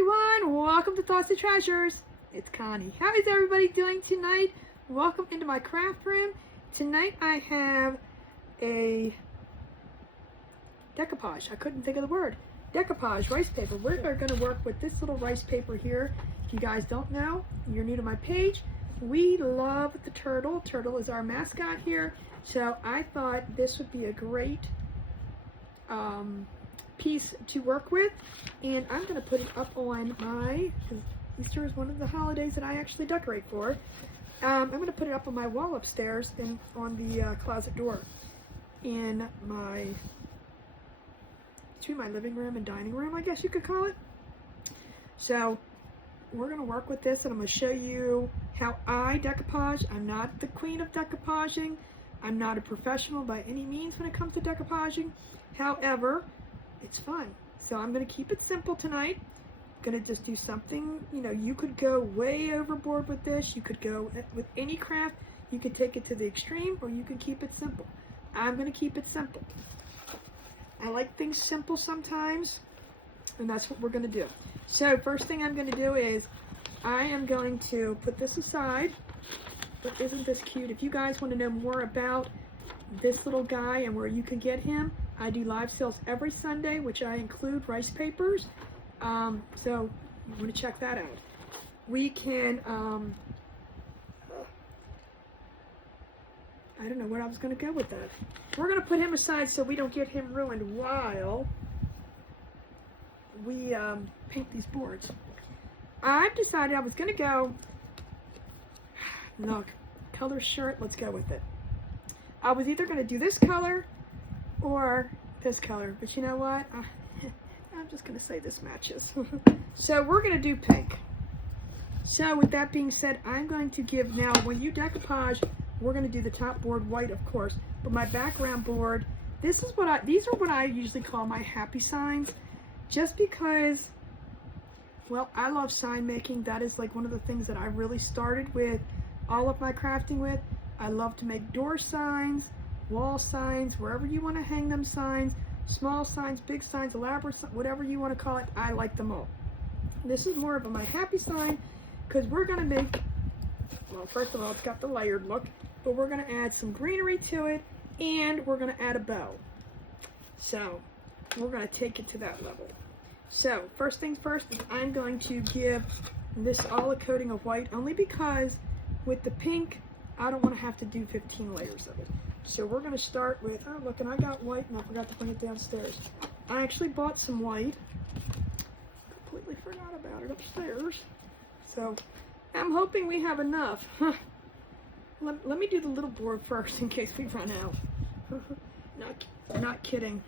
everyone, welcome to Thoughts and Treasures. It's Connie. How is everybody doing tonight? Welcome into my craft room. Tonight I have a decoupage. I couldn't think of the word. Decoupage rice paper. We're going to work with this little rice paper here. If you guys don't know, you're new to my page, we love the turtle. Turtle is our mascot here. So I thought this would be a great piece to work with, and I'm going to put it up on my, because Easter is one of the holidays that I actually decorate for. I'm going to put it up on my wall upstairs and on the closet door in my, between my living room and dining room, I guess you could call it. So we're going to work with this, and I'm going to show you how I decoupage. I'm not the queen of decoupaging. I'm not a professional by any means when it comes to decoupaging. However, it's fun. So I'm going to keep it simple tonight. I'm going to just do something, you know, you could go way overboard with this. You could go with any craft. You could take it to the extreme, or you could keep it simple. I'm going to keep it simple. I like things simple sometimes, and that's what we're going to do. So first thing I'm going to do is I am going to put this aside. But isn't this cute? If you guys want to know more about this little guy and where you can get him, I do live sales every Sunday, which I include rice papers. So you want to check that out. We can, I don't know where I was going to go with that. We're going to put him aside so we don't get him ruined while we paint these boards. I've decided I was going to go, look, color shirt, let's go with it. I was either going to do this color or this color, but you know what? I'm just going to say this matches. So we're going to do pink. So with that being said, I'm going to give now, when you decoupage, we're going to do the top board white, of course, but my background board, these are what I usually call my happy signs, just because, well, I love sign making. That is like one of the things that I really started with all of my crafting with. I love to make door signs, wall signs, wherever you want to hang them signs, small signs, big signs, elaborate signs, whatever you want to call it, I like them all. This is more of my happy sign, because we're going to make, well, first of all, it's got the layered look, but we're going to add some greenery to it, and we're going to add a bow. So we're going to take it to that level. So first things first is I'm going to give this all a coating of white, only because with the pink, I don't want to have to do 15 layers of it. So we're going to start with, oh look, and I got white and I forgot to bring it downstairs. I actually bought some white. Completely forgot about it upstairs. So I'm hoping we have enough. Let me do the little board first in case we run out. Not kidding.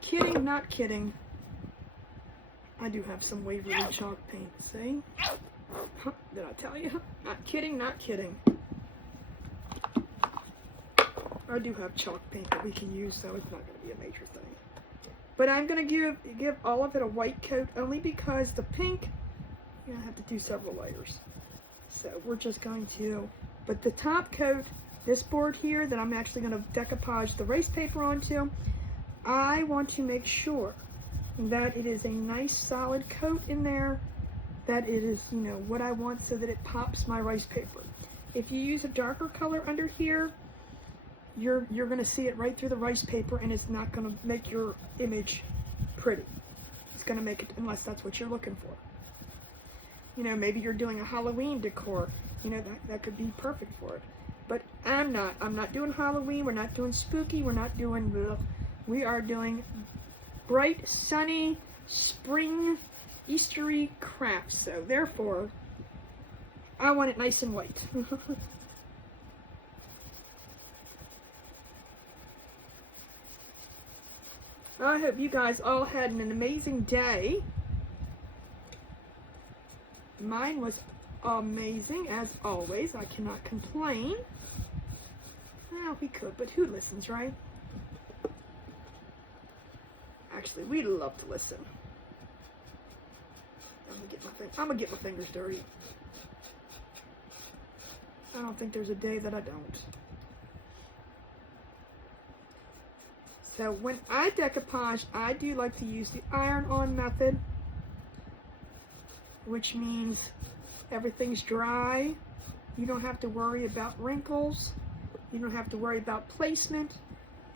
Kidding, not kidding. I do have some Waverly chalk paint, see? Did I tell you? Not kidding, not kidding. I do have chalk paint that we can use, so it's not going to be a major thing. But I'm going to give all of it a white coat, only because the pink, you're going to have to do several layers. So we're just going to, but the top coat, this board here that I'm actually going to decoupage the rice paper onto, I want to make sure that it is a nice solid coat in there, that it is, you know, what I want so that it pops my rice paper. If you use a darker color under here, you're going to see it right through the rice paper, and it's not going to make your image pretty. It's going to make it, unless that's what you're looking for. You know, maybe you're doing a Halloween decor, you know, that could be perfect for it. But I'm not doing Halloween, we're not doing spooky, we're not doing, we are doing bright, sunny, spring, Eastery crafts. So therefore, I want it nice and white. I hope you guys all had an amazing day. Mine was amazing, as always. I cannot complain. Well, we could, but who listens, right? Actually, we love to listen. I'm gonna get my fingers dirty. I don't think there's a day that I don't. So when I decoupage, I do like to use the iron-on method. which means everything's dry. You don't have to worry about wrinkles. You don't have to worry about placement.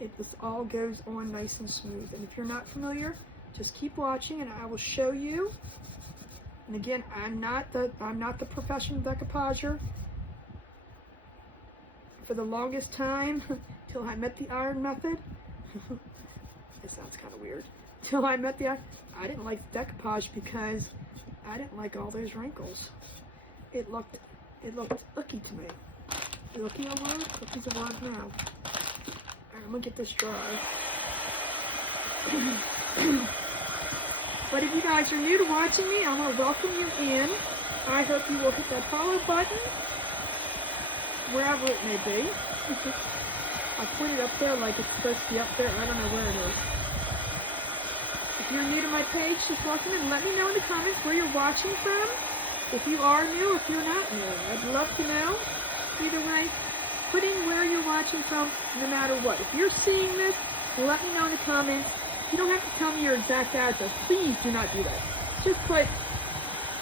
It just all goes on nice and smooth. And if you're not familiar, just keep watching and I will show you. And again, I'm not the professional decoupager. For the longest time, till I met the iron method, it sounds kind of weird. Till I met the iron, I didn't like decoupage because I didn't like all those wrinkles. It looked icky to me. Icky a word? Icky's a word now. Alright, I'm gonna get this dry. But if you guys are new to watching me, I want to welcome you in. I hope you will hit that follow button, wherever it may be. I put it up there like it's supposed to be up there. I don't know where it is. If you're new to my page, just welcome in. Let me know in the comments where you're watching from. If you are new, if you're not new, I'd love to know. Either way, put in where you're watching from, no matter what. If you're seeing this, let me know in the comments. You don't have to tell me your exact address. Please do not do that. Just put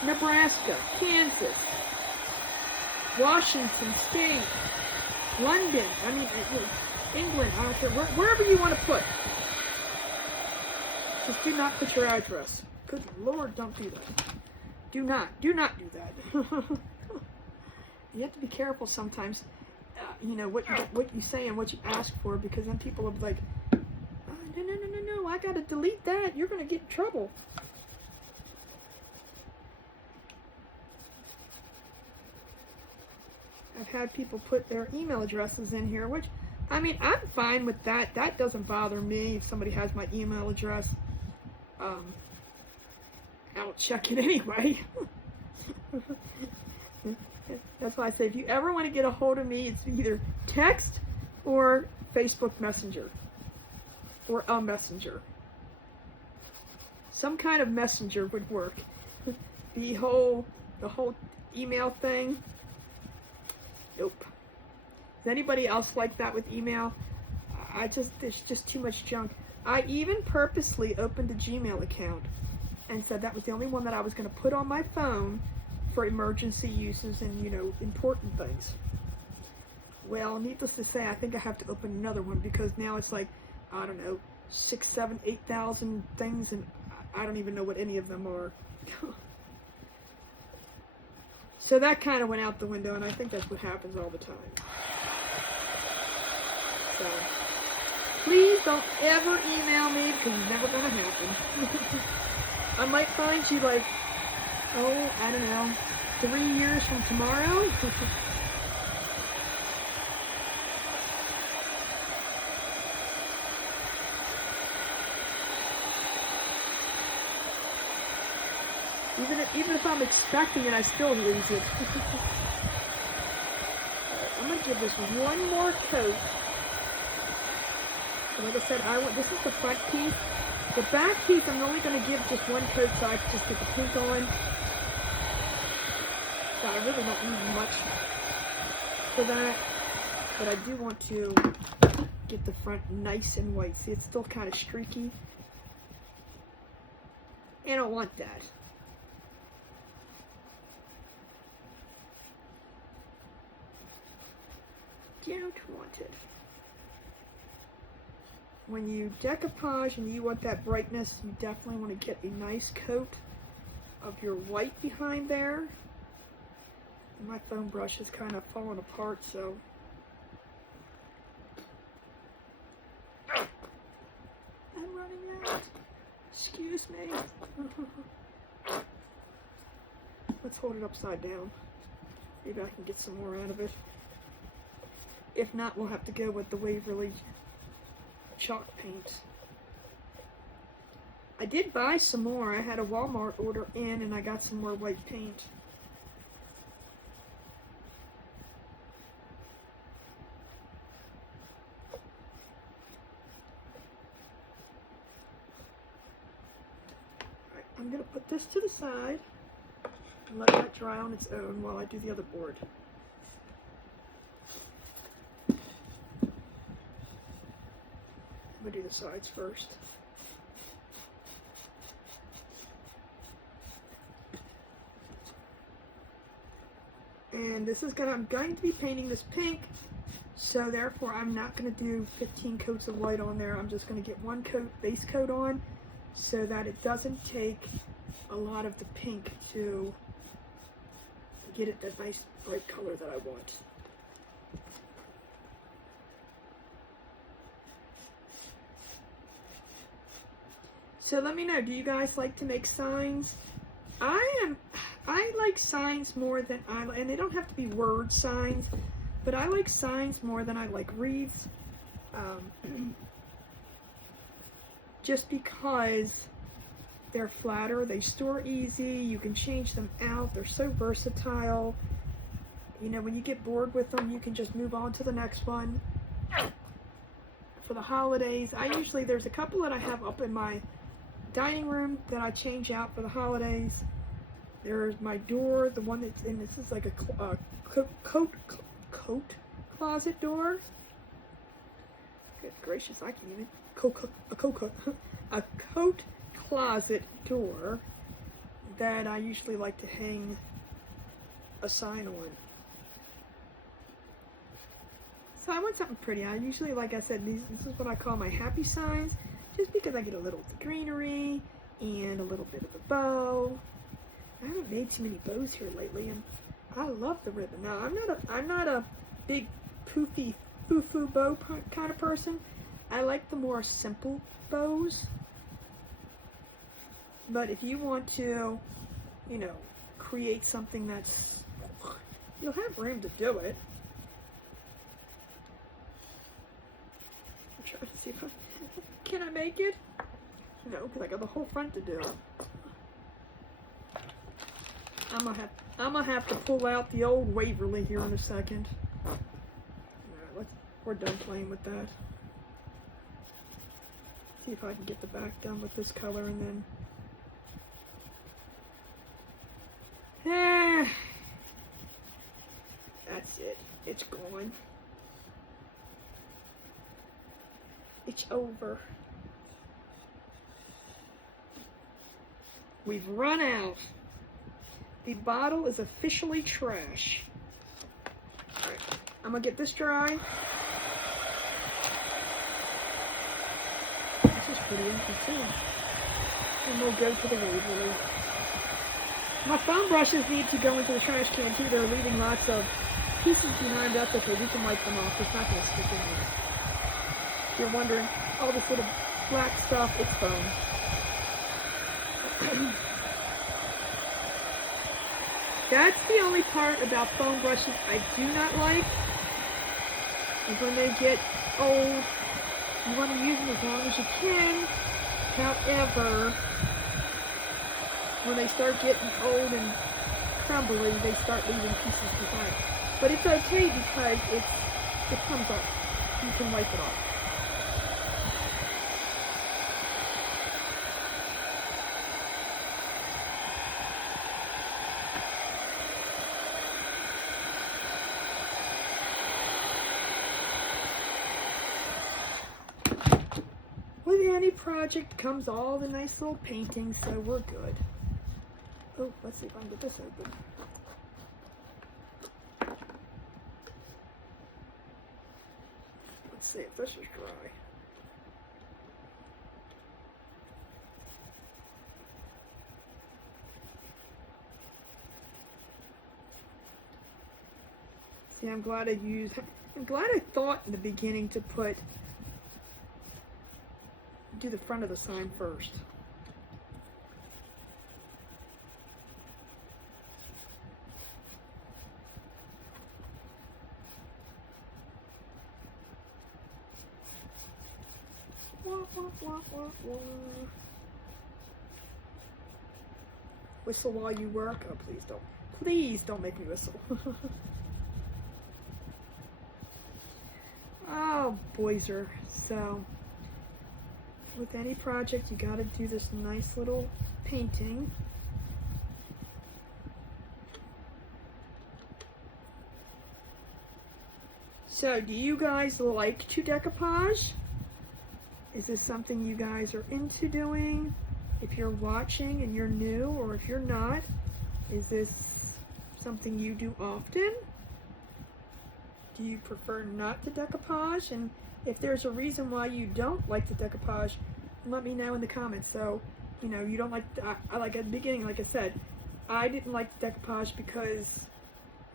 Nebraska, Kansas, Washington State, London, England, I don't care, wherever you want to put. Just do not put your address. Good Lord, don't do that. Do not do that. You have to be careful sometimes, what you say and what you ask for, because then people will be like, oh, no, I gotta delete that. You're gonna get in trouble. I've had people put their email addresses in here, which, I'm fine with that. That doesn't bother me if somebody has my email address. I'll check it anyway. That's why I say if you ever want to get a hold of me, it's either text or Facebook Messenger or a messenger. Some kind of messenger would work. The whole email thing, nope. Is anybody else like that with email? There's just too much junk. I even purposely opened a Gmail account and said that was the only one that I was going to put on my phone for emergency uses and, important things. Well, needless to say, I think I have to open another one because now it's like, I don't know, 6, 7, 8,000 things, and I don't even know what any of them are. So that kind of went out the window, and I think that's what happens all the time. So, please don't ever email me because it's never going to happen. I might find you like, oh, I don't know, 3 years from tomorrow. Even if I'm expecting it, I still lose it. I'm gonna give this one more coat. Like I said, this is the front piece. The back piece, I'm only going to give just one coat so I can just get the paint on. So I really don't need much for that. But I do want to get the front nice and white. See, it's still kind of streaky. I don't want that. Don't want it. When you decoupage and you want that brightness, you definitely want to get a nice coat of your white behind there. And my foam brush is kind of falling apart, so I'm running out. Excuse me. Let's hold it upside down. Maybe I can get some more out of it. If not, we'll have to go with the Waverly chalk paint. I did buy some more. I had a Walmart order in and I got some more white paint. Alright, I'm going to put this to the side and let that dry on its own while I do the other board. I'm going to do the sides first. And this is I'm going to be painting this pink, so therefore I'm not going to do 15 coats of white on there. I'm just going to get one coat, base coat on, so that it doesn't take a lot of the pink to get it that nice bright color that I want. So let me know, do you guys like to make signs? I like signs more than and they don't have to be word signs, but I like signs more than I like wreaths. Just because they're flatter, they store easy, you can change them out, they're so versatile. You know, when you get bored with them, you can just move on to the next one. For the holidays, there's a couple that I have up in my dining room that I change out for the holidays. There's my door, the one that's in, this is like a coat closet door. Good gracious, I can't even, a coat closet door that I usually like to hang a sign on. So I want something pretty. I usually, like I said, this is what I call my happy signs, just because I get a little of the greenery and a little bit of the bow. I haven't made too many bows here lately, and I love the ribbon. Now, I'm not a big poofy foo-foo bow kind of person. I like the more simple bows. But if you want to, you know, create something that's, you'll have room to do it. I'm trying to see if can I make it? No, because I got the whole front to do. I'm gonna have to pull out the old Waverly here in a second. Alright, we're done playing with that. See if I can get the back done with this color, and then that's it. It's gone. It's over. We've run out. The bottle is officially trash. Alright, I'm gonna get this dry. This is pretty interesting. And we'll go to the Waverly. My foam brushes need to go into the trash can too. They're leaving lots of pieces behind. That's okay, we can wipe them off. It's not gonna stick in there. If you're wondering, all this little black stuff, it's foam. That's the only part about foam brushes I do not like, is when they get old. You want to use them as long as you can. However, when they start getting old and crumbly, they start leaving pieces behind. But it's okay because it comes off. You can wipe it off. With any project comes all the nice little paintings, so we're good. Oh, let's see if I can get this open. Let's see if this is dry. See, I'm glad I thought in the beginning to do the front of the sign first. Wah, wah, wah, wah, wah. Whistle while you work? Oh, please don't. Please don't make me whistle. Oh, boyser. So, with any project, you gotta do this nice little painting. So, do you guys like to decoupage? Is this something you guys are into doing? If you're watching and you're new, or if you're not, is this something you do often? Do you prefer not to decoupage? And if there's a reason why you don't like the decoupage, let me know in the comments. So, you know, you don't like, I like at the beginning, like I said, I didn't like the decoupage because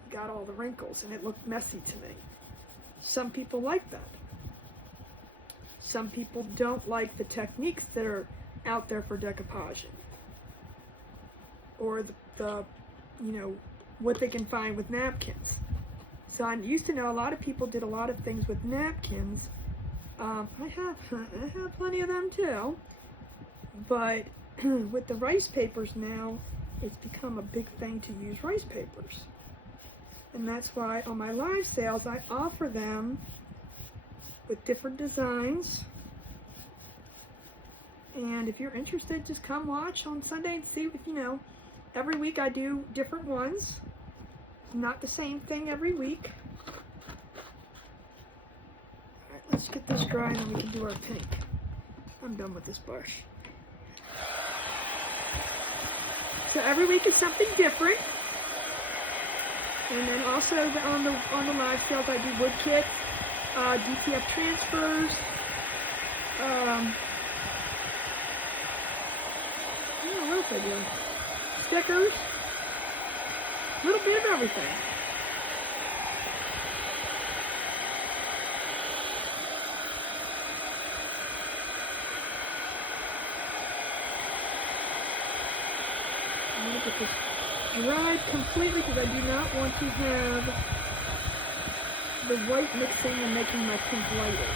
it got all the wrinkles and it looked messy to me. Some people like that. Some people don't like the techniques that are out there for decoupaging. Or the you know, what they can find with napkins. So I used to know a lot of people did a lot of things with napkins. I have plenty of them too. But with the rice papers now, it's become a big thing to use rice papers. And that's why on my live sales, I offer them with different designs. And if you're interested, just come watch on Sunday and see if, you know, every week I do different ones. Not the same thing every week. Alright, let's get this dry and then we can do our pink. I'm done with this brush. So every week is something different. And then also on the live sales I do wood kit, DTF transfers, I don't know what else I do. Stickers, a little bit of everything. I'm going to get this dried completely because I do not want to have the white mixing and making my pink lighter.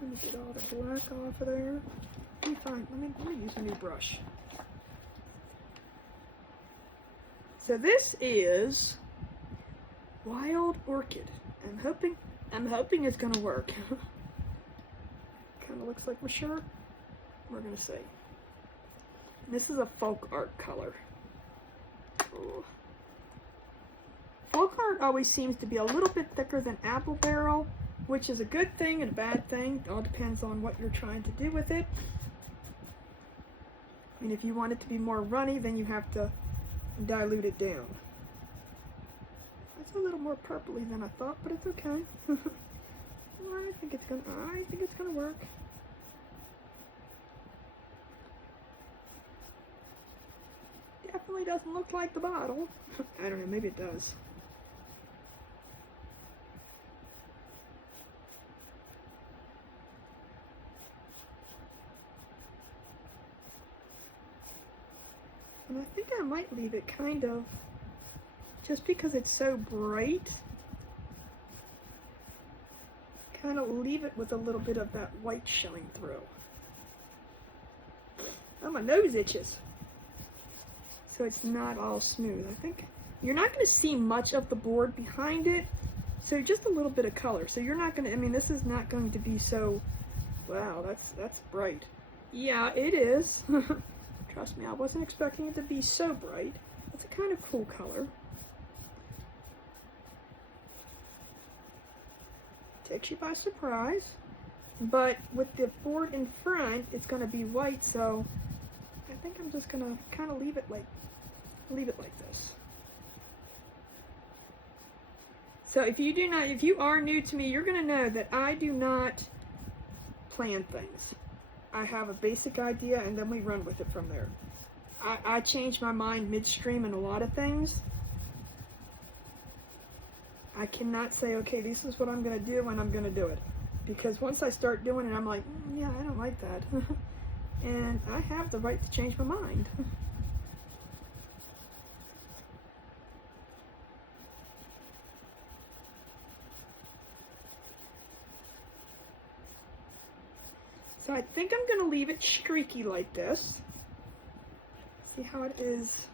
Let me get all the black off of there. Let me use a new brush. So this is Wild Orchid. I'm hoping it's gonna work. Kind of looks like we're sure. We're gonna see. This is a folk art color. Ooh. Folk art always seems to be a little bit thicker than apple barrel, which is a good thing and a bad thing. It all depends on what you're trying to do with it. I mean, if you want it to be more runny, then you have to dilute it down. It's a little more purpley than I thought, but it's okay. I think it's gonna work. Definitely doesn't look like the bottle. I don't know, maybe it does. And I think I might leave it kind of, just because it's so bright, kind of leave it with a little bit of that white showing through. Oh, my nose itches. So it's not all smooth. I think you're not going to see much of the board behind it, so just a little bit of color. So you're not going to, I mean, this is not going to be so, wow, that's bright. Yeah, it is. Trust me, I wasn't expecting it to be so bright. It's a kind of cool color. Takes you by surprise. But with the board in front, it's going to be white, so I think I'm just going to kind of leave it like this. So if you are new to me, you're going to know that I do not plan things. I have a basic idea and then we run with it from there. I change my mind midstream in a lot of things. I cannot say, okay, this is what I'm going to do and I'm going to do it. Because once I start doing it, I'm like, yeah, I don't like that. And I have the right to change my mind. So I think I'm going to leave it streaky like this. See how it is.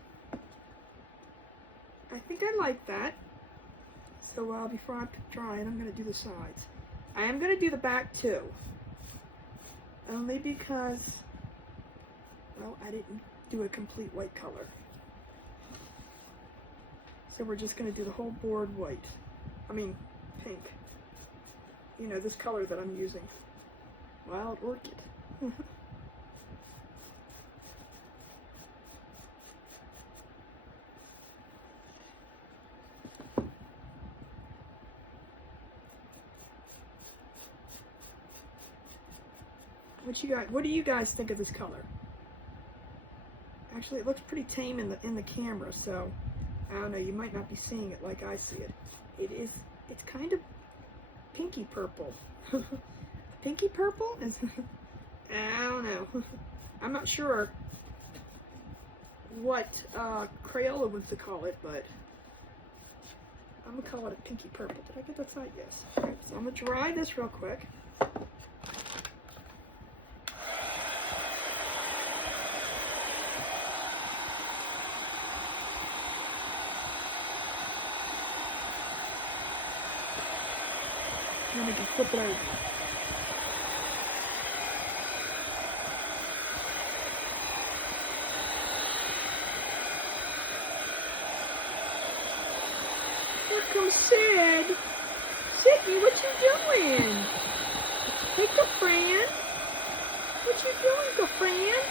I think I like that. So before I dry it, I'm going to do the sides. I am going to do the back too. Only because, well, I didn't do a complete white color. So we're just going to do the whole board white. I mean, pink. you know, this color that I'm using. Wild Orchid. What do you guys think of this color? Actually, it looks pretty tame in the camera, so I don't know, you might not be seeing it like I see it. It's kind of pinky purple. Pinky purple? I don't know. I'm not sure what Crayola wants to call it, but I'm gonna call it a pinky purple. Did I get that side? Yes. Okay, so I'm gonna dry this real quick. Let me just flip it over. Here comes Sid. Sidney, what you doing? Hey, girlfriend. What you doing, girlfriend?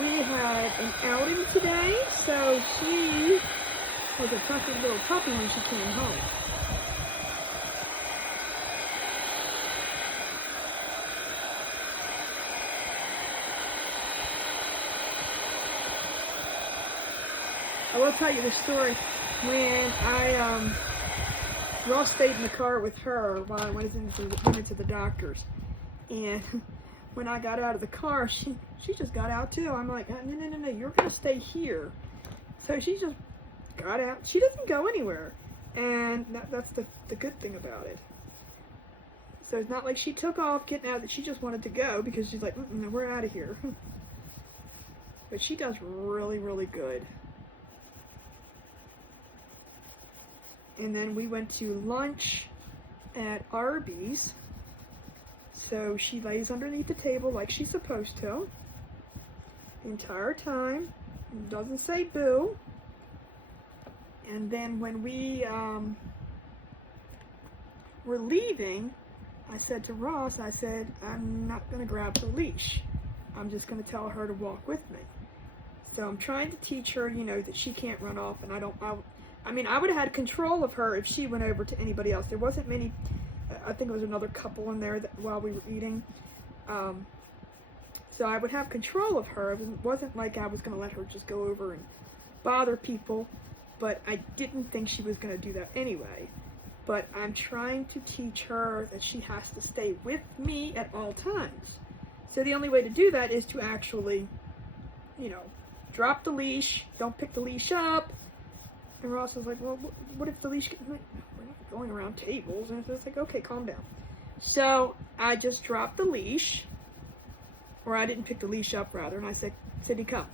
We had an outing today, so she was a puppy little puppy when she came home. I will tell you the story. When Ross stayed in the car with her while I went into the doctor's, and when I got out of the car, she just got out too. I'm like, no, you're gonna stay here. So she just got out. She doesn't go anywhere, and that's the good thing about it. So it's not like she took off getting out, that she just wanted to go, because she's like, no, we're out of here. But she does really, really good. And then we went to lunch at Arby's. So she lays underneath the table like she's supposed to the entire time. Doesn't say boo. And then when we were leaving, I said to Ross, I said, I'm not going to grab her leash. I'm just going to tell her to walk with me. So I'm trying to teach her, you know, that she can't run off, and I mean, I would have had control of her if she went over to anybody else. There wasn't many, I think it was another couple in there while we were eating. So I would have control of her. It wasn't like I was going to let her just go over and bother people, but I didn't think she was going to do that anyway. But I'm trying to teach her that she has to stay with me at all times. So the only way to do that is to actually, you know, drop the leash, don't pick the leash up. And Ross was like, well, what if the leash, we're not going around tables. And it's like, okay, calm down. So I just dropped the leash, or I didn't pick the leash up rather, and I said, Sydney, come.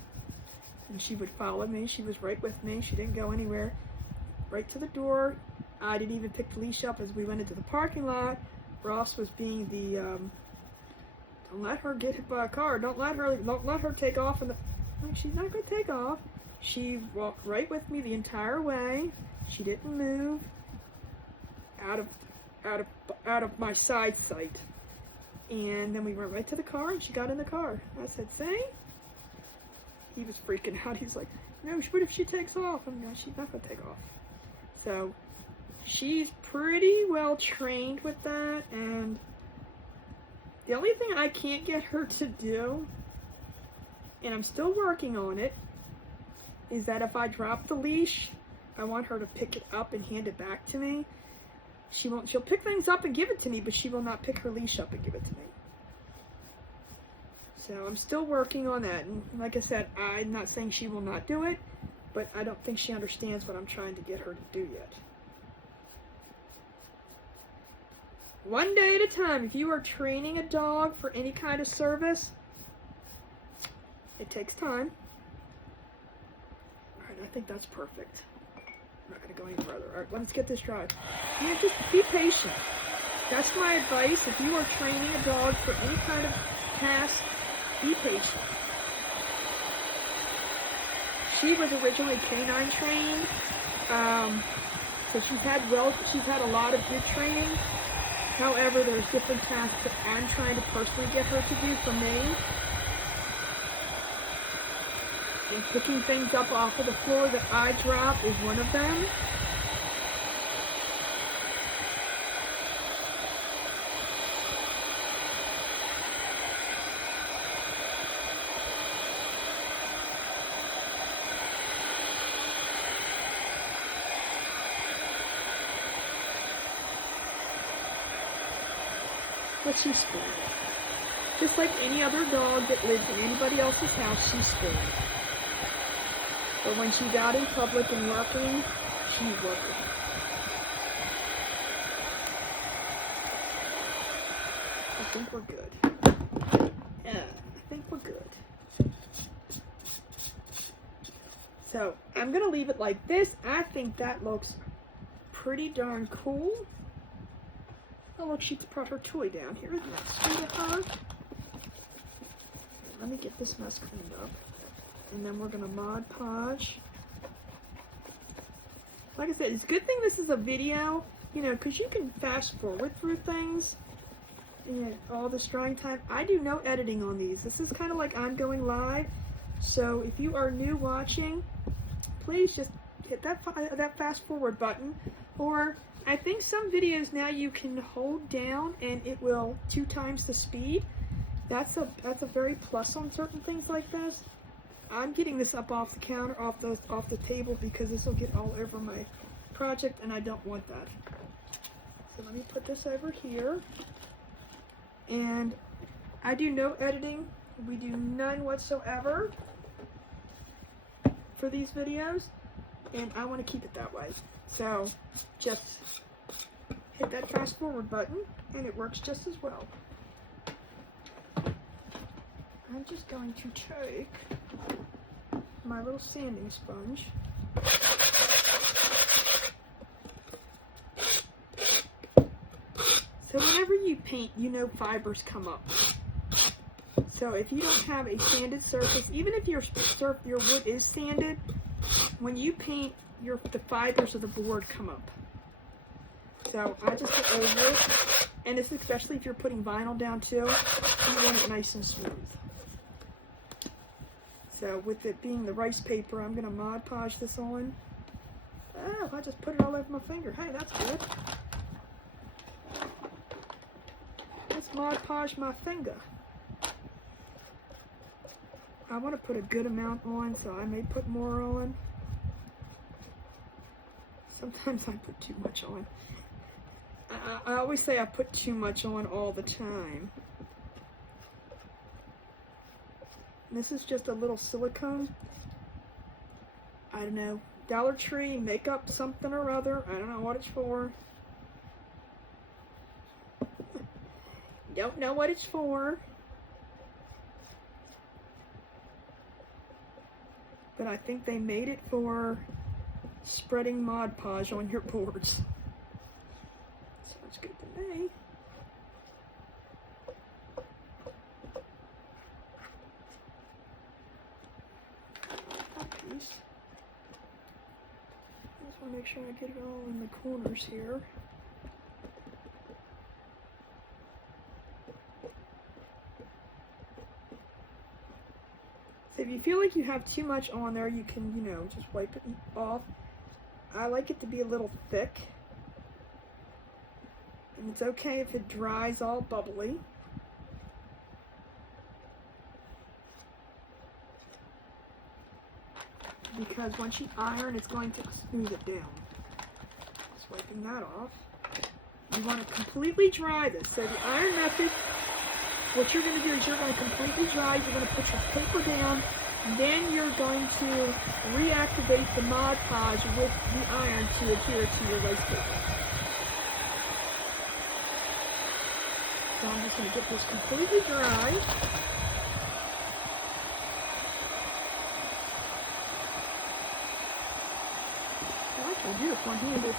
And she would follow me. She was right with me. She didn't go anywhere. Right to the door. I didn't even pick the leash up as we went into the parking lot. Ross was being the, don't let her get hit by a car. Don't let her take off. She's not going to take off. She walked right with me the entire way. She didn't move out of my side sight. And then we went right to the car, and she got in the car. I said, "See?" He was freaking out. He's like, "No, what if she takes off?" I'm like, "She's not gonna take off." So she's pretty well trained with that, and the only thing I can't get her to do, and I'm still working on it, is that if I drop the leash, I want her to pick it up and hand it back to me. She'll pick things up and give it to me, but she will not pick her leash up and give it to me. So I'm still working on that. And like I said, I'm not saying she will not do it, but I don't think she understands what I'm trying to get her to do yet. One day at a time. If you are training a dog for any kind of service, it takes time. Alright, I think that's perfect. I'm not going to go any further. Alright, let's get this dry. Yeah, just be patient. That's my advice. If you are training a dog for any kind of task, be patient. She was originally canine trained, So she's had a lot of good training. However, there's different tasks that I'm trying to personally get her to do for me. And picking things up off of the floor that I drop is one of them. But she's spoiled. Just like any other dog that lives in anybody else's house, she's spoiled. But when she's out in public and working, she's working. I think we're good. Yeah, I think we're good. So, I'm going to leave it like this. I think that looks pretty darn cool. Oh, look, she's brought her toy down here. Isn't that sweet of her? Let me get this mess cleaned up. And then we're going to Mod Podge. Like I said, it's a good thing this is a video, you know, because you can fast forward through things. And all this drawing time. I do no editing on these. This is kind of like I'm going live. So if you are new watching, please just hit that fast forward button. Or I think some videos now you can hold down and it will 2 times the speed. That's a very plus on certain things like this. I'm getting this up off the counter, off the table, because this will get all over my project, and I don't want that. So let me put this over here. And I do no editing. We do none whatsoever for these videos, and I want to keep it that way. So just hit that fast forward button, and it works just as well. I'm just going to take my little sanding sponge. So whenever you paint, you know fibers come up. So if you don't have a sanded surface, even if your wood is sanded, when you paint, the fibers of the board come up. So I just hit over it, and this especially if you're putting vinyl down too, you want it nice and smooth. So with it being the rice paper, I'm going to Mod Podge this on. Oh, I just put it all over my finger. Hey, that's good. Let's Mod Podge my finger. I want to put a good amount on, so I may put more on. Sometimes I put too much on. I always say I put too much on all the time. This is just a little silicone. I don't know. Dollar Tree makeup something or other. I don't know what it's for. Don't know what it's for. But I think they made it for spreading Mod Podge on your boards. Sounds good to me. I just want to make sure I get it all in the corners here. So if you feel like you have too much on there, you can, you know, just wipe it off. I like it to be a little thick. And it's okay if it dries all bubbly. Because once you iron, it's going to smooth it down. Just wiping that off. You want to completely dry this. So the iron method, what you're going to do is you're going to completely dry. You're going to put your paper down. Then you're going to reactivate the Mod Podge with the iron to adhere to your rice paper. So I'm just going to get this completely dry. I can do it one-handed.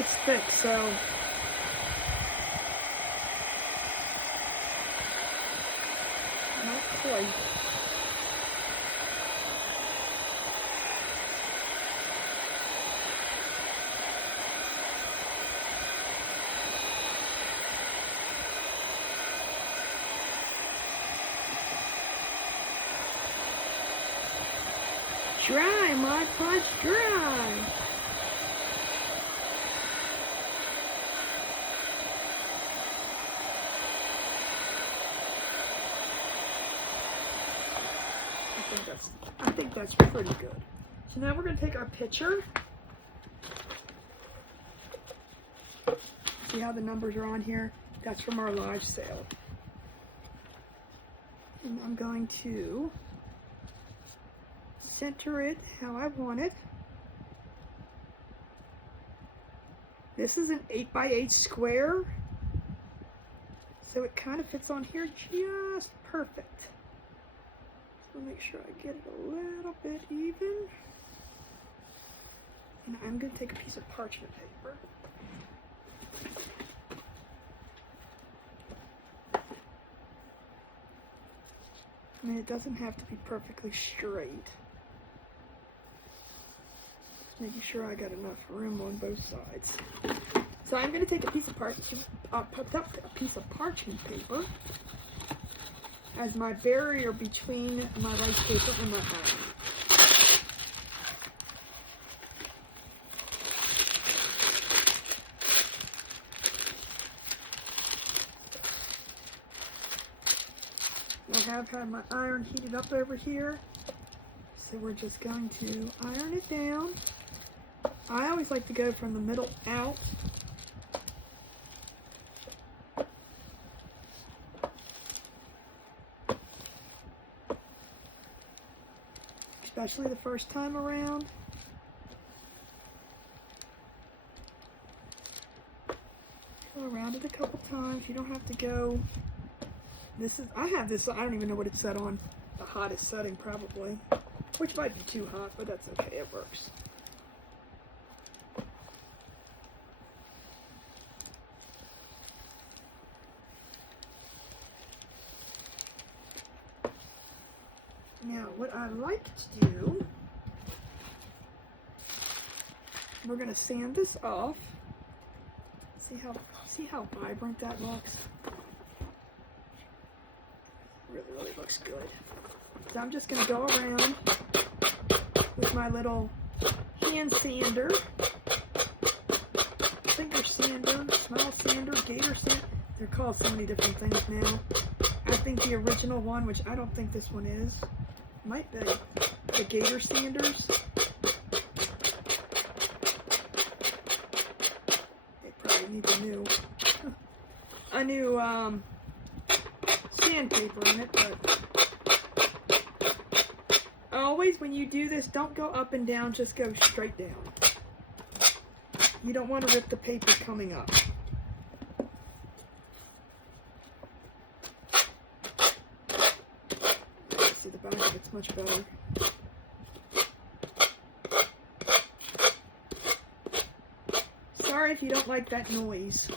it's thick, so not quite. Dry, Mod Podge, dry. I think that's pretty good. So now we're going to take our pitcher. See how the numbers are on here? That's from our live sale. And I'm going to center it how I want it. This is an 8x8 square, so it kind of fits on here just perfect. So make sure I get it a little bit even. And I'm going to take a piece of parchment paper. I mean, it doesn't have to be perfectly straight. Just making sure I got enough room on both sides. So I'm going to take a piece of parchment paper as my barrier between my rice paper and my iron. I have had my iron heated up over here, so we're just going to iron it down. I always like to go from the middle out. Especially the first time around. Go around it a couple times. You don't have to go. I have this, I don't even know what it's set on. The hottest setting probably. Which might be too hot, but that's okay, it works. Now, what I like to do, we're going to sand this off. See how vibrant that looks? Really looks good. So I'm just going to go around with my little hand sander, finger sander, small sander, gator sander. They're called so many different things now. I think the original one, which I don't think this one is, might be the gator sanders. They probably need a new sandpaper in it, but always when you do this, don't go up and down, just go straight down. You don't want to rip the paper coming up. See, the back of it's much better. Sorry if you don't like that noise.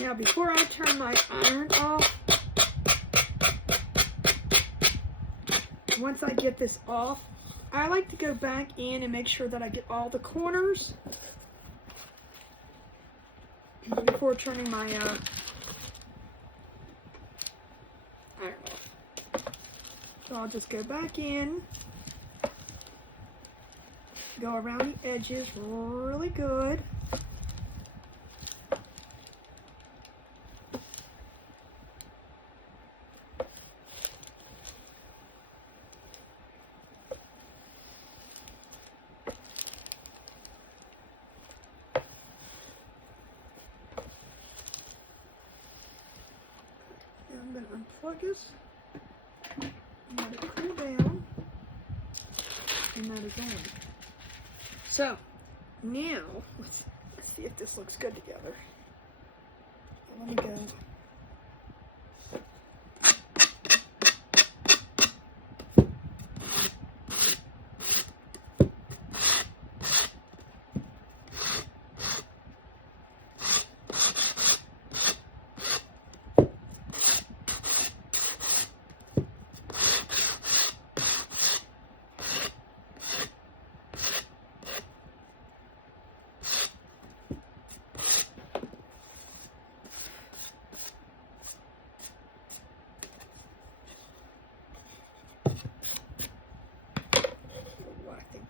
Now, before I turn my iron off, once I get this off, I like to go back in and make sure that I get all the corners before turning my iron off. So I'll just go back in, go around the edges really good. I'm going to unplug this, let it cool down, and that is on. So, now, let's see if this looks good together. let me go.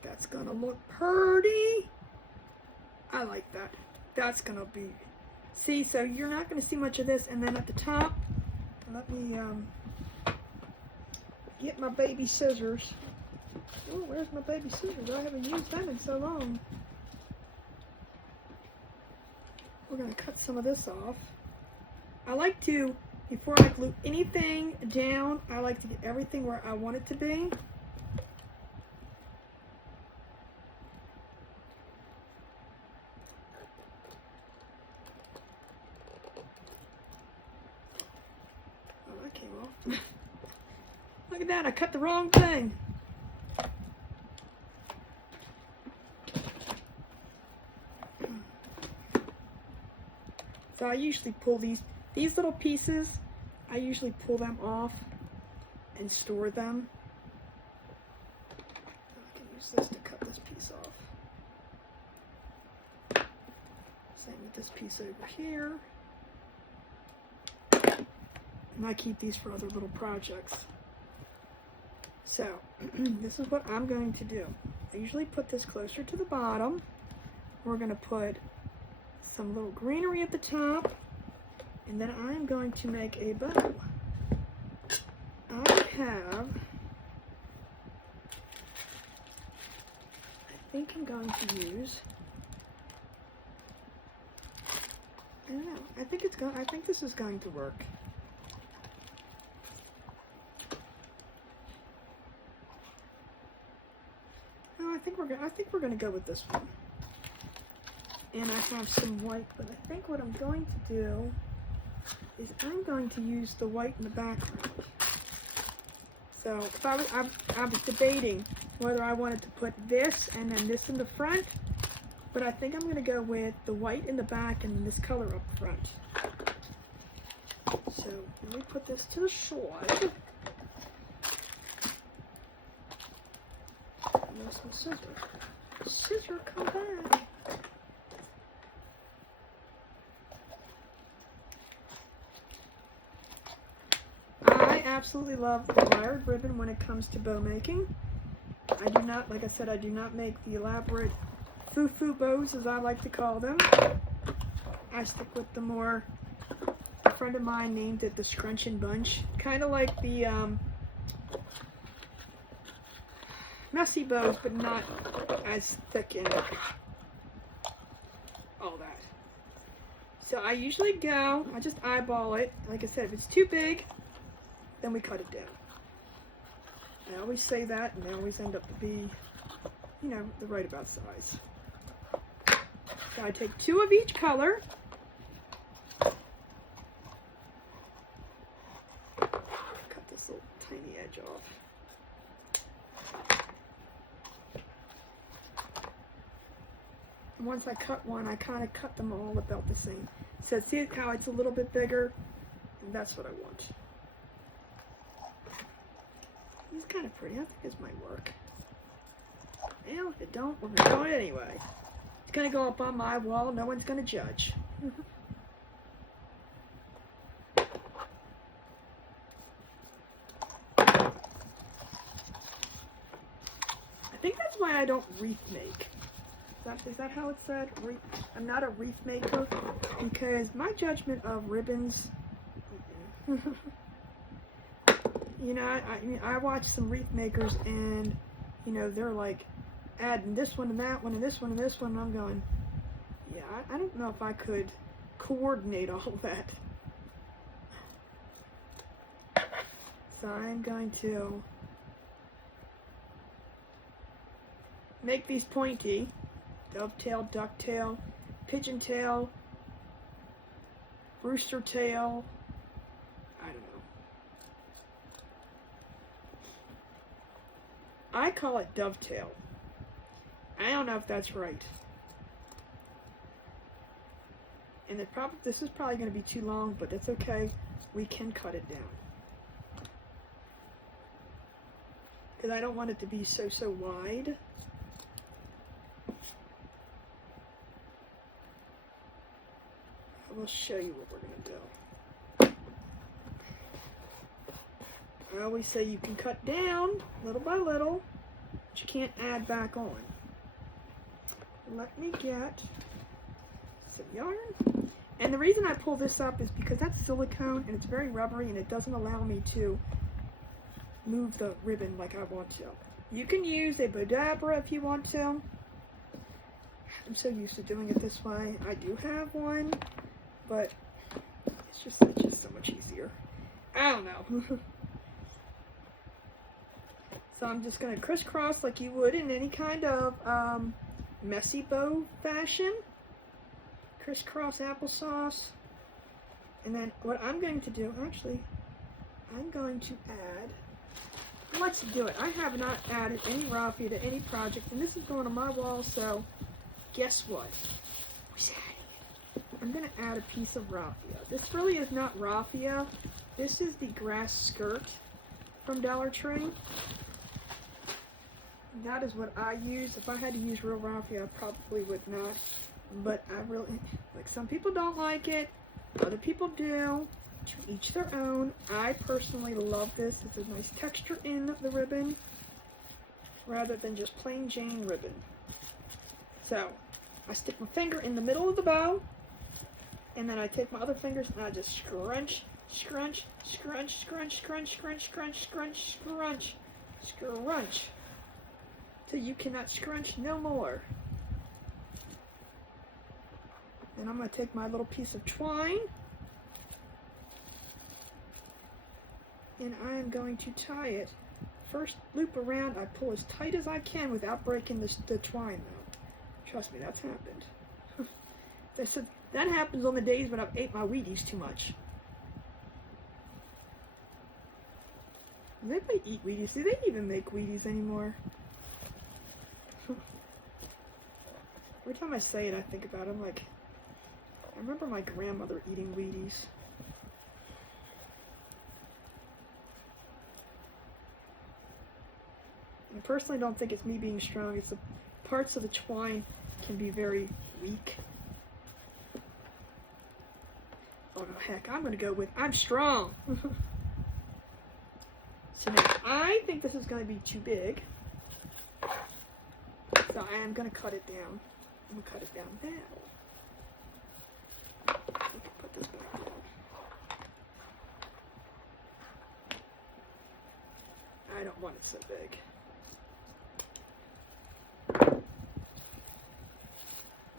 That's gonna look pretty. I like that. That's gonna be, see, so you're not gonna see much of this. And then at the top, let me get my baby scissors. Oh, where's my baby scissors? I haven't used them in so long. We're gonna cut some of this off. I like to, before I glue anything down, I like to get everything where I want it to be. Look at that, I cut the wrong thing. So I usually pull these little pieces, I usually pull them off and store them. I can use this to cut this piece off. Same with this piece over here. And I keep these for other little projects. So, this is what I'm going to do. I usually put this closer to the bottom. We're going to put some little greenery at the top. And then I'm going to make a bow. I think I'm going to use, I don't know, I think this is going to work. I think we're gonna go with this one. And I have some white, but I think what I'm going to do is I'm going to use the white in the background. So if I was debating whether I wanted to put this and then this in the front, but I think I'm gonna go with the white in the back and then this color up front. So let me put this to the side. There's some scissors. Scissor, come back. I absolutely love the wired ribbon when it comes to bow making. I do not, like I said, I do not make the elaborate foo-foo bows, as I like to call them. I stick with the more, a friend of mine named it the Scrunch and Bunch. Kind of like the messy bows, but not as thick and all that. So I usually go, I just eyeball it. Like I said, if it's too big, then we cut it down. I always say that, and they always end up to be, you know, the right about size. So I take 2 of each color. Cut this little tiny edge off. Once I cut one, I kind of cut them all about the same. So see how it's a little bit bigger? And that's what I want. It's kind of pretty. I think this might work. Well, if it don't, we're going to do it anyway. It's going to go up on my wall. No one's going to judge. I think that's why I don't wreath make. Is that how it's said? I'm not a wreath maker because my judgment of ribbons, you know, I watch some wreath makers and, you know, they're like adding this one and that one and this one and this one, and I'm going, yeah, I don't know if I could coordinate all that. So I'm going to make these pointy. Dovetail, ducktail, pigeon tail, rooster tail. I don't know. I call it dovetail. I don't know if that's right. And this is probably going to be too long, but it's okay. We can cut it down. Because I don't want it to be so wide. I will show you what we're going to do. I always say you can cut down little by little, but you can't add back on. Let me get some yarn. And the reason I pull this up is because that's silicone and it's very rubbery and it doesn't allow me to move the ribbon like I want to. You can use a Bodabra if you want to. I'm so used to doing it this way. I do have one, but it's just so much easier. I don't know. So I'm just going to crisscross like you would in any kind of messy bow fashion. Crisscross applesauce. And then what I'm going to do, actually, I'm going to add, let's do it. I have not added any raffia to any project, and this is going on my wall, so guess what? I'm going to add a piece of raffia. This really is not raffia. This is the grass skirt from Dollar Tree. That is what I use. If I had to use real raffia, I probably would not. But I really, like, some people don't like it, other people do, to each their own. I personally love this. It's a nice texture in the ribbon, rather than just plain Jane ribbon. So, I stick my finger in the middle of the bow, and then I take my other fingers and I just scrunch, scrunch, scrunch, scrunch, scrunch, scrunch, scrunch, scrunch, scrunch, scrunch, till you cannot scrunch no more. And I'm going to take my little piece of twine, and I am going to tie it. First loop around, I pull as tight as I can without breaking the twine though. Trust me, that's happened. They said that happens on the days when I've ate my Wheaties too much. Does anybody eat Wheaties? Do they even make Wheaties anymore? Every time I say it, I think about it. I'm like, I remember my grandmother eating Wheaties. I personally don't think it's me being strong. It's the parts of the twine can be very weak. Oh no, heck, I'm gonna go with I'm strong. So now I think this is gonna be too big. So I am gonna cut it down. I'm gonna cut it down now. We can put this back down. I don't want it so big.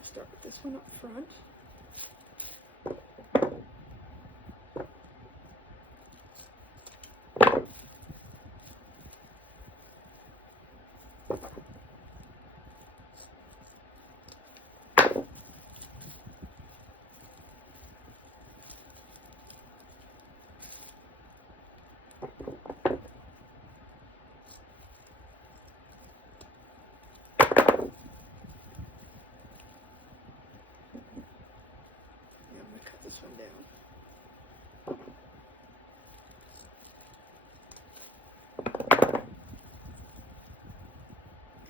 Start with this one up front. This one down.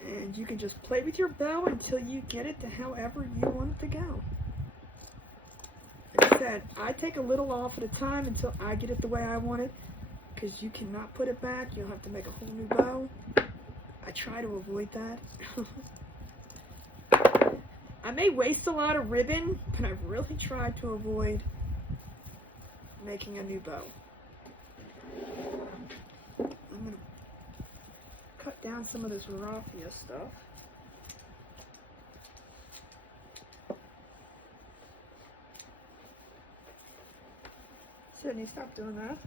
And you can just play with your bow until you get it to however you want it to go. Like I said, I take a little off at a time until I get it the way I want it, because you cannot put it back. You'll have to make a whole new bow. I try to avoid that. I may waste a lot of ribbon, but I really try to avoid making a new bow. I'm going to cut down some of this raffia stuff. Sydney, stop doing that.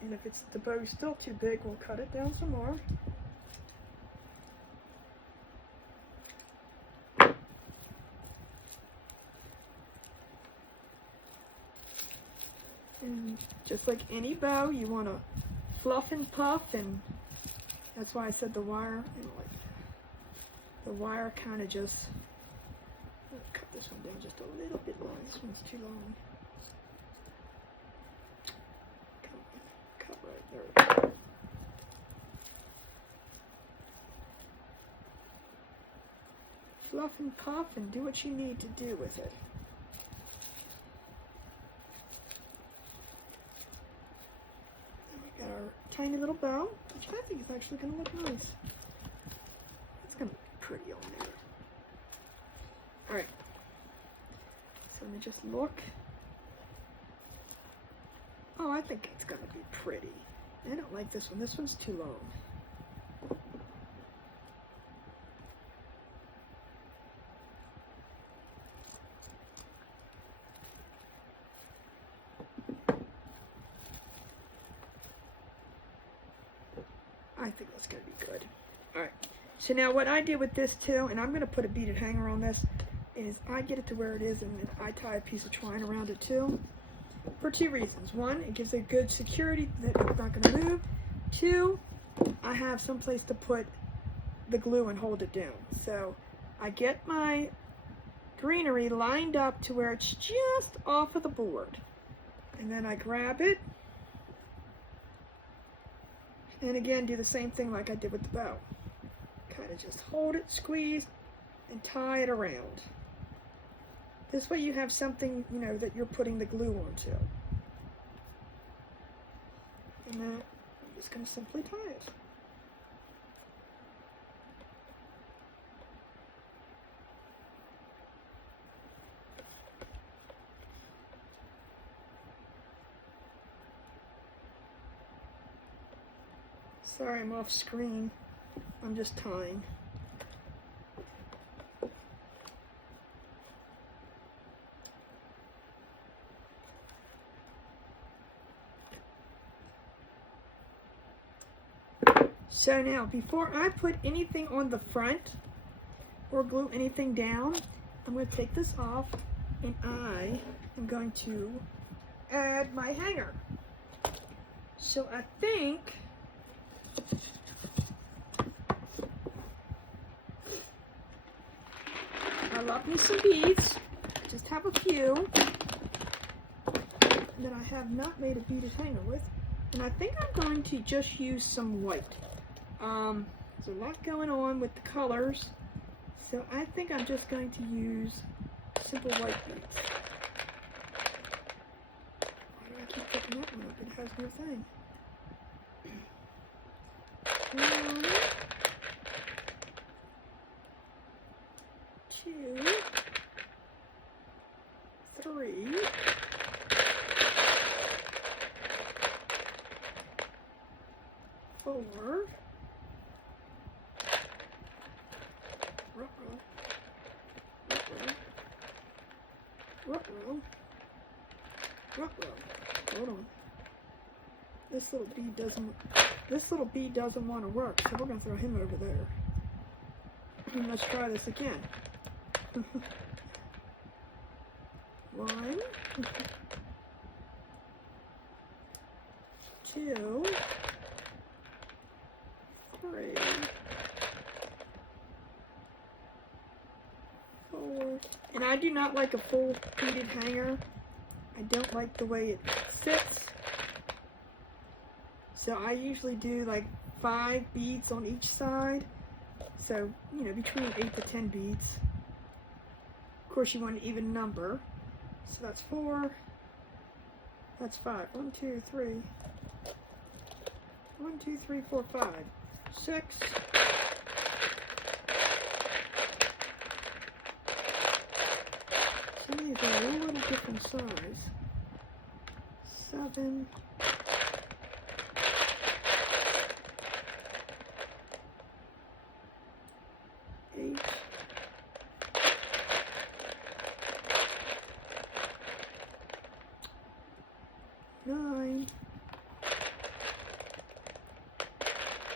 And if the bow's still too big, we'll cut it down some more. just like any bow, you want to fluff and puff, and that's why I said the wire, you know, like the wire kind of just, let's cut this one down just a little bit long. This one's too long. Come on, cut right there. Fluff and puff and do what you need to do with it. Got our tiny little bow, which I think is actually going to look nice. It's going to be pretty on there. Alright, so let me just look. Oh, I think it's going to be pretty. I don't like this one. This one's too long. I think that's going to be good. Alright, so now what I did with this too, and I'm going to put a beaded hanger on this, is I get it to where it is and then I tie a piece of twine around it too. For two reasons. One, it gives a good security that it's not going to move. Two, I have some place to put the glue and hold it down. So I get my greenery lined up to where it's just off of the board. And then I grab it. And again, do the same thing like I did with the bow. Kind of just hold it, squeeze, and tie it around. This way you have something, you know, that you're putting the glue onto. And then I'm just going to simply tie it. Sorry, I'm off screen. I'm just tying. So now, before I put anything on the front or glue anything down, I'm going to take this off and I am going to add my hanger. So I think I love me some beads. I just have a few that I have not made a beaded hanger with. And I think I'm going to just use some white. There's a lot going on with the colors. So I think I'm just going to use simple white beads. Why do I keep picking that one up? It has no thing. 1, 2, 3, 4, hold on. This little bead doesn't want to work, so we're going to throw him over there. Let's try this again. 1, 2, 3, 4. And I do not like a full beaded hanger. I don't like the way it sits. So I usually do like 5 beads on each side. So, you know, between 8 to 10 beads. Of course, you want an even number. So that's 4. That's 5. 1, 2, 3. 1, 2, 3, 4, 5. 6. Some of these are a little different size. 7. 8. 9.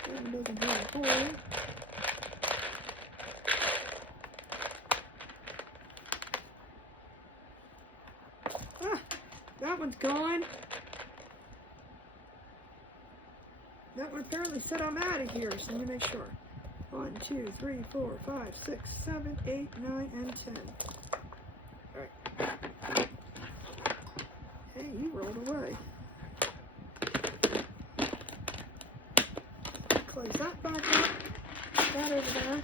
That one doesn't have a hole. Ah, that one's gone. That one apparently said I'm out of here, so let me make sure. 1, 2, 3, 4, 5, 6, 7, 8, 9, and 10. Alright. Hey, you rolled away. Close that back up. That over there.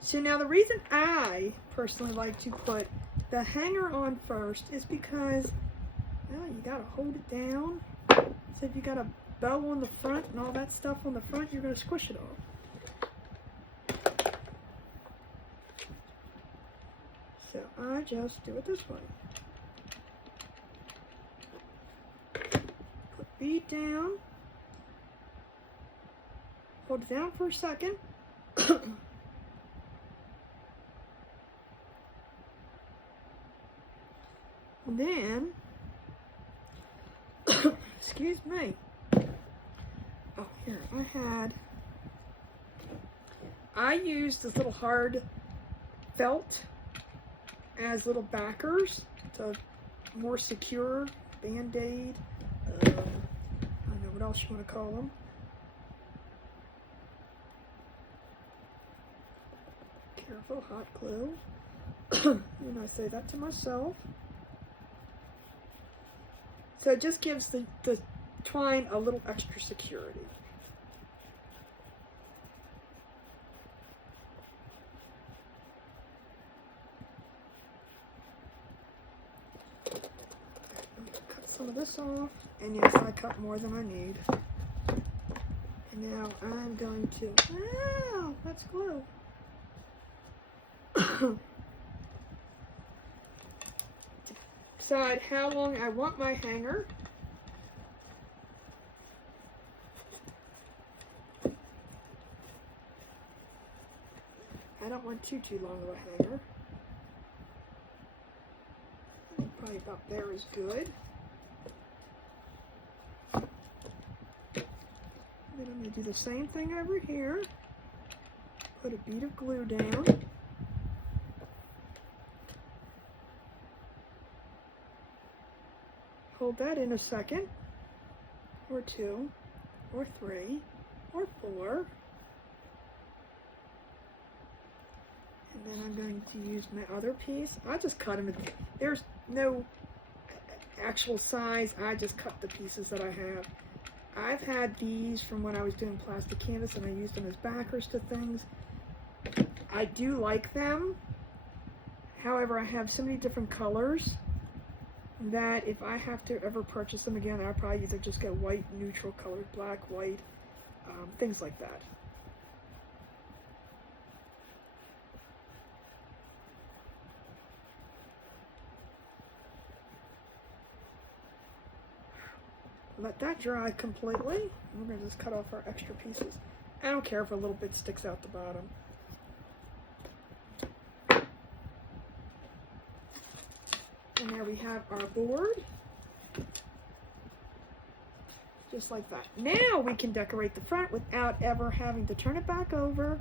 So now the reason I personally like to put the hanger on first is because, well, you gotta hold it down. So if you got a bow on the front and all that stuff on the front, you're gonna squish it off. So I just do it this way. Put bead down. Hold it down for a second. And then, excuse me. Oh, here, I used this little hard felt as little backers to more secure Band-Aid. I don't know what else you want to call them. Careful, hot glue. And I say that to myself. So it just gives the twine a little extra security. Cut some of this off, and yes, I cut more than I need. And now I'm going to, wow, that's glue. Decide how long I want my hanger. I don't want too long of a hanger. Probably about there is good. Then I'm going to do the same thing over here. Put a bead of glue down. Hold that in a second, or 2, or 3, or 4. And then I'm going to use my other piece. I just cut them. There's no actual size. I just cut the pieces that I have. I've had these from when I was doing plastic canvas, and I used them as backers to things. I do like them. However, I have so many different colors that if I have to ever purchase them again, I'll probably either just get white, neutral colored, black, white, things like that. Let that dry completely. We're going to just cut off our extra pieces. I don't care if a little bit sticks out the bottom. And there we have our board. Just like that. Now we can decorate the front without ever having to turn it back over,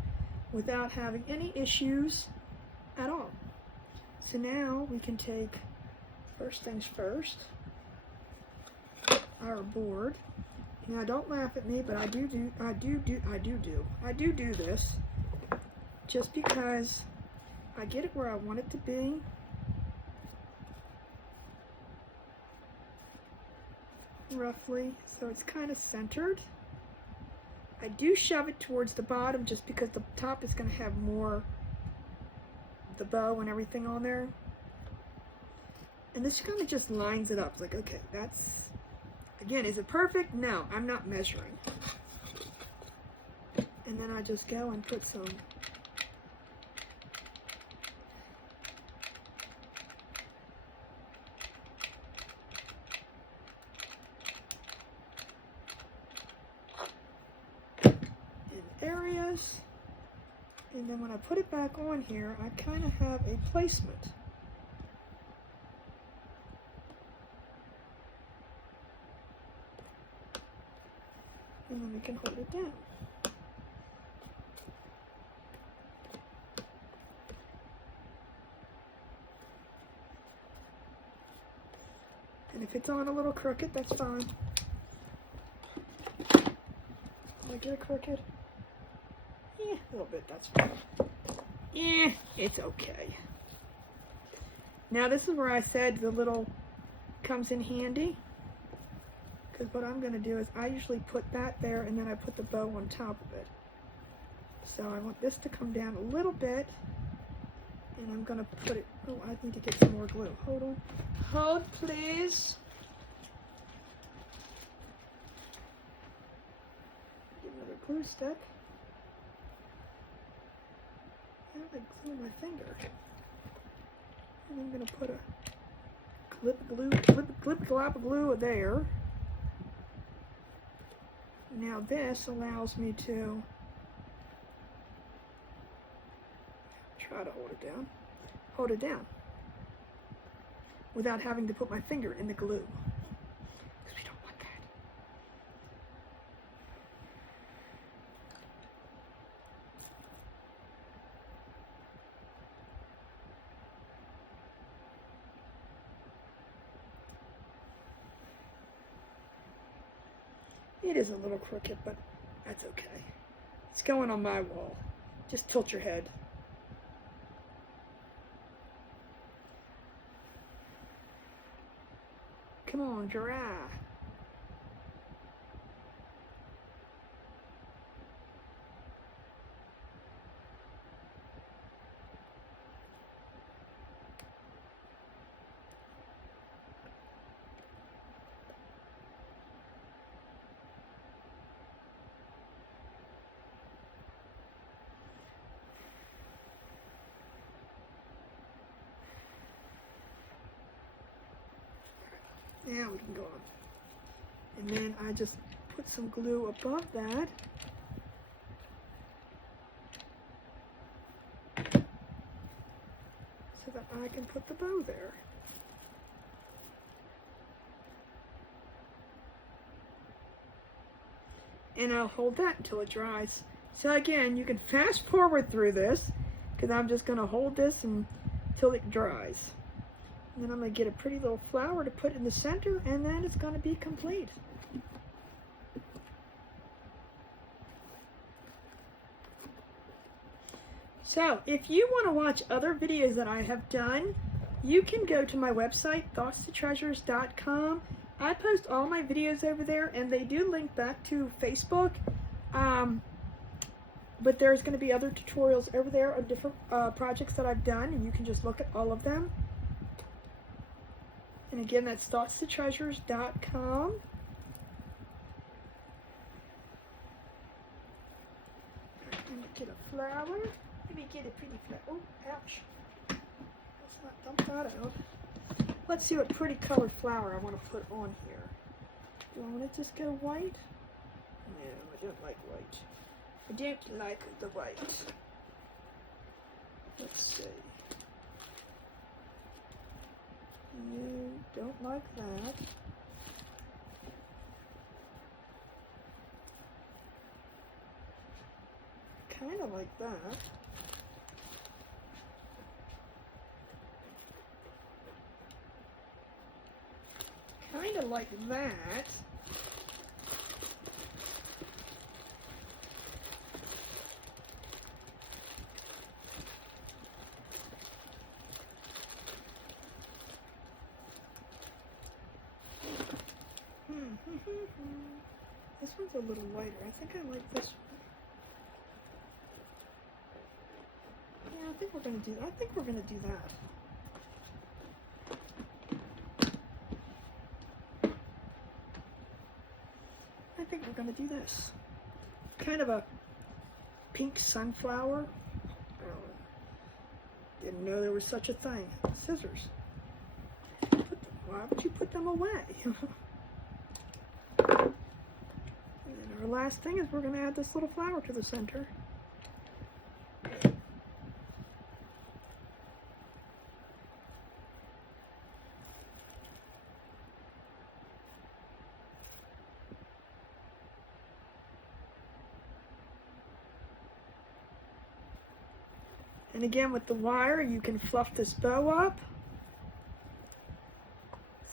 without having any issues at all. So now we can take, first things first, our board. Now don't laugh at me, but I do this just because I get it where I want it to be. Roughly, so it's kind of centered. I do shove it towards the bottom just because the top is going to have more, the bow and everything on there. And this kind of just lines it up. It's like, okay, that's, again, is it perfect? No, I'm not measuring. And then I just go and put some areas, and then when I put it back on here, I kind of have a placement. And then we can hold it down. And if it's on a little crooked, that's fine. I get it crooked? Yeah, a little bit, that's fine. Yeah, it's okay. Now this is where I said the little comes in handy. Because what I'm going to do is I usually put that there and then I put the bow on top of it. So I want this to come down a little bit. And I'm going to put it, oh, I need to get some more glue. Hold on. Hold, please. Get another glue stick. I have glue in my finger. And I'm going to put a clip glop glue there. Now this allows me to try to hold it down without having to put my finger in the glue, because we don't want that. It is a little crooked, but that's okay. It's going on my wall. Just tilt your head. Come on, giraffe. Now we can go on. And then I just put some glue above that. So that I can put the bow there. And I'll hold that until it dries. So again, you can fast forward through this, because I'm just going to hold this until it dries. And then I'm going to get a pretty little flower to put in the center, and then it's going to be complete. So, if you want to watch other videos that I have done, you can go to my website, thoughtstotreasures.com. I post all my videos over there, and they do link back to Facebook. But there's going to be other tutorials over there on different projects that I've done, and you can just look at all of them. And again, that's thoughtstotreasures.com. Let me get a flower. Let me get a pretty flower. Oh, ouch. Let's not dump that out. Let's see what pretty colored flower I want to put on here. Do I want to just go white? No, I don't like white. I don't like the white. Let's see. You don't like that. Kind of like that. Kind of like that. This one's a little lighter. I think I like this one. Yeah, I think we're gonna do that. I think we're gonna do that. I think we're gonna do this. Kind of a pink sunflower. Didn't know there was such a thing. Scissors. Why would you put them away? And our last thing is we're going to add this little flower to the center. And again, with the wire, you can fluff this bow up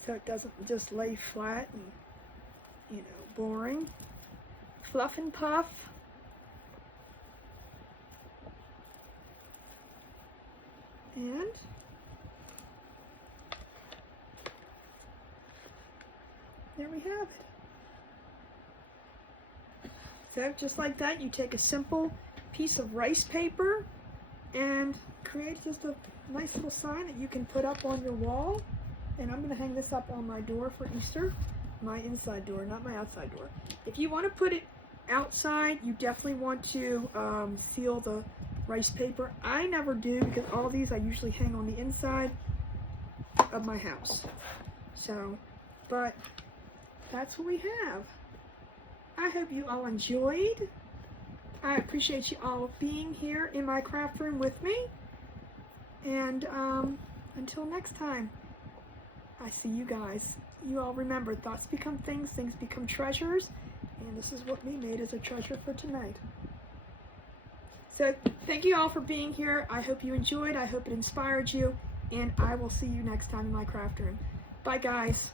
so it doesn't just lay flat and, boring. Fluff and Puff. And there we have it. So just like that, you take a simple piece of rice paper and create just a nice little sign that you can put up on your wall. And I'm going to hang this up on my door for Easter. My inside door, not my outside door. If you want to put it outside, you definitely want to seal the rice paper. I never do, because all these I usually hang on the inside of my house. So, but that's what we have. I hope you all enjoyed. I appreciate you all being here in my craft room with me. And until next time, I see you guys. You all remember, thoughts become things, things become treasures. And this is what we made as a treasure for tonight. So thank you all for being here. I hope you enjoyed. I hope it inspired you. And I will see you next time in my craft room. Bye, guys.